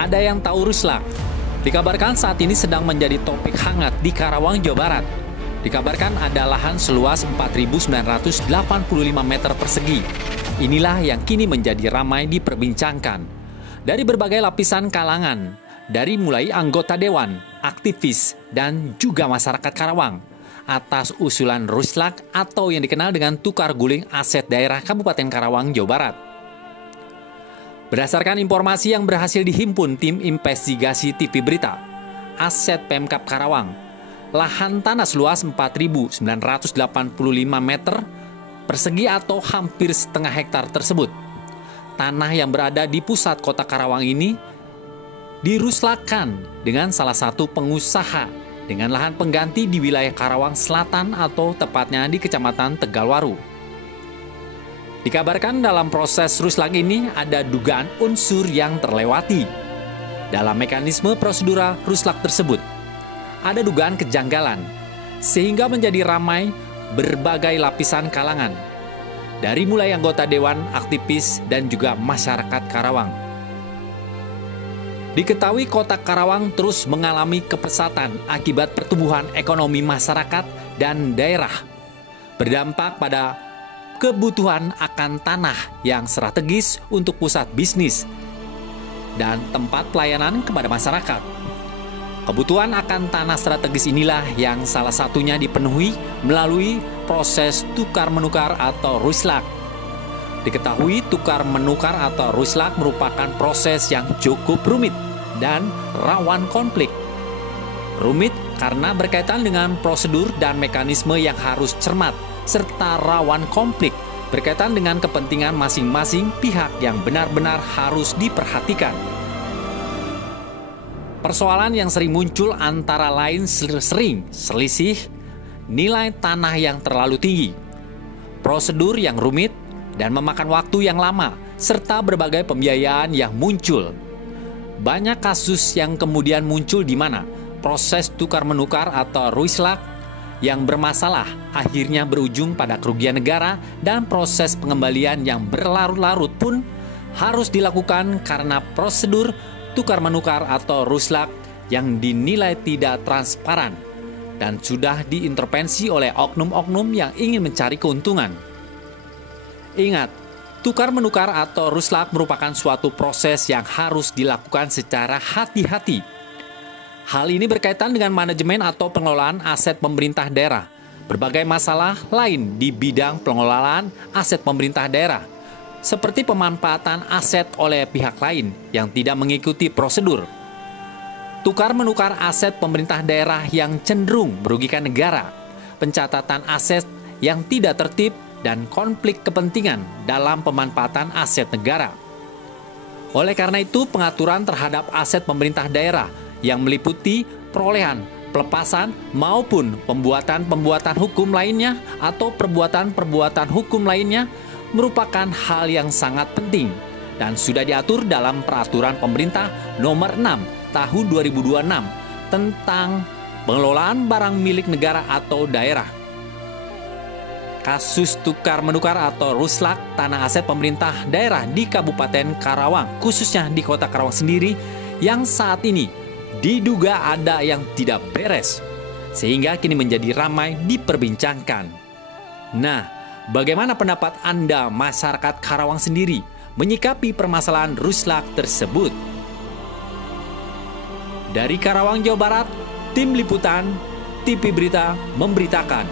Ada yang tahu Ruslak? Dikabarkan saat ini sedang menjadi topik hangat di Karawang, Jawa Barat. Dikabarkan ada lahan seluas 4.985 meter persegi. Inilah yang kini menjadi ramai diperbincangkan. Dari berbagai lapisan kalangan, dari mulai anggota dewan, aktivis, dan juga masyarakat Karawang, atas usulan Ruslak atau yang dikenal dengan tukar guling aset daerah Kabupaten Karawang, Jawa Barat. Berdasarkan informasi yang berhasil dihimpun tim investigasi TV Berita, Aset Pemkab Karawang, lahan tanah seluas 4.985 meter persegi atau hampir setengah hektar tersebut. Tanah yang berada di pusat kota Karawang ini diruslakan dengan salah satu pengusaha dengan lahan pengganti di wilayah Karawang Selatan atau tepatnya di Kecamatan Tegalwaru. Dikabarkan dalam proses ruslak ini ada dugaan unsur yang terlewati. Dalam mekanisme prosedural ruslak tersebut, ada dugaan kejanggalan, sehingga menjadi ramai berbagai lapisan kalangan, dari mulai anggota dewan, aktivis, dan juga masyarakat Karawang. Diketahui kota Karawang terus mengalami kepesatan akibat pertumbuhan ekonomi masyarakat dan daerah, berdampak pada kebutuhan akan tanah yang strategis untuk pusat bisnis dan tempat pelayanan kepada masyarakat. Kebutuhan akan tanah strategis inilah yang salah satunya dipenuhi melalui proses tukar-menukar atau ruslak. Diketahui tukar-menukar atau ruslak merupakan proses yang cukup rumit dan rawan konflik. Rumit karena berkaitan dengan prosedur dan mekanisme yang harus cermat, serta rawan konflik berkaitan dengan kepentingan masing-masing pihak yang benar-benar harus diperhatikan. Persoalan yang sering muncul antara lain sering selisih nilai tanah yang terlalu tinggi, prosedur yang rumit dan memakan waktu yang lama, serta berbagai pembiayaan yang muncul. Banyak kasus yang kemudian muncul di mana proses tukar-menukar atau ruslak yang bermasalah akhirnya berujung pada kerugian negara dan proses pengembalian yang berlarut-larut pun harus dilakukan karena prosedur tukar-menukar atau ruslak yang dinilai tidak transparan dan sudah diintervensi oleh oknum-oknum yang ingin mencari keuntungan. Ingat, tukar-menukar atau ruslak merupakan suatu proses yang harus dilakukan secara hati-hati. Hal ini berkaitan dengan manajemen atau pengelolaan aset pemerintah daerah. Berbagai masalah lain di bidang pengelolaan aset pemerintah daerah, seperti pemanfaatan aset oleh pihak lain yang tidak mengikuti prosedur. Tukar-menukar aset pemerintah daerah yang cenderung merugikan negara, pencatatan aset yang tidak tertib, dan konflik kepentingan dalam pemanfaatan aset negara. Oleh karena itu, pengaturan terhadap aset pemerintah daerah yang meliputi perolehan, pelepasan, maupun pembuatan hukum lainnya atau perbuatan hukum lainnya merupakan hal yang sangat penting dan sudah diatur dalam Peraturan Pemerintah Nomor 6 Tahun 2026 tentang pengelolaan barang milik negara atau daerah. Kasus tukar-menukar atau ruslak tanah aset pemerintah daerah di Kabupaten Karawang, khususnya di Kota Karawang sendiri, yang saat ini diduga ada yang tidak beres, sehingga kini menjadi ramai diperbincangkan. Nah, bagaimana pendapat Anda masyarakat Karawang sendiri menyikapi permasalahan ruslak tersebut? Dari Karawang, Jawa Barat, Tim Liputan TV Berita memberitakan.